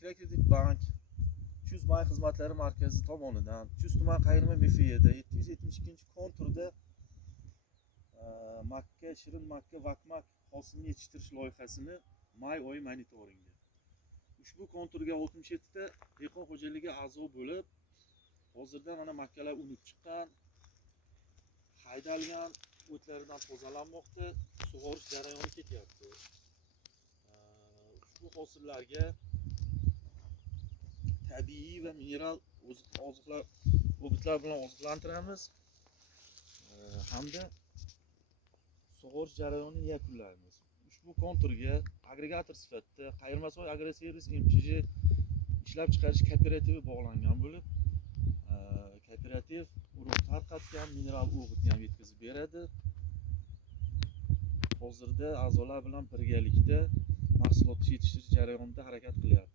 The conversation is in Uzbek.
Mikrokredit bank Chust May xizmatlari markazi tomonidan Chust tuman qayirma MFY'da 772-konturda makka shirin makka vakmak hosilni yetishtirish loyihasini may oyi monitoringi. Ushbu konturga 67 ta dehqon xo'jaligi a'zo bo'lib, hozirda mana makkalar unib chiqqan, haydalgan o'tlardan tozalanmoqda, sug'orish jarayoni ketyapti. Ushbu hosillarga tabiiy va mineral oziqlar bilan oziqlantiramiz hamda sug'orish jarayonini yakunlaymiz. Ushbu konturga agregator sifatida Qayirmasoy agroservis MChJ ishlab chiqarish kooperativi bog'langan bo'lib, kooperativ urug' tarqatgan mineral o'g'itni ham yetkazib beradi. Hozirda a'zolar bilan birgalikda mahsulot yetishtirish jarayonida harakat qilyapmiz.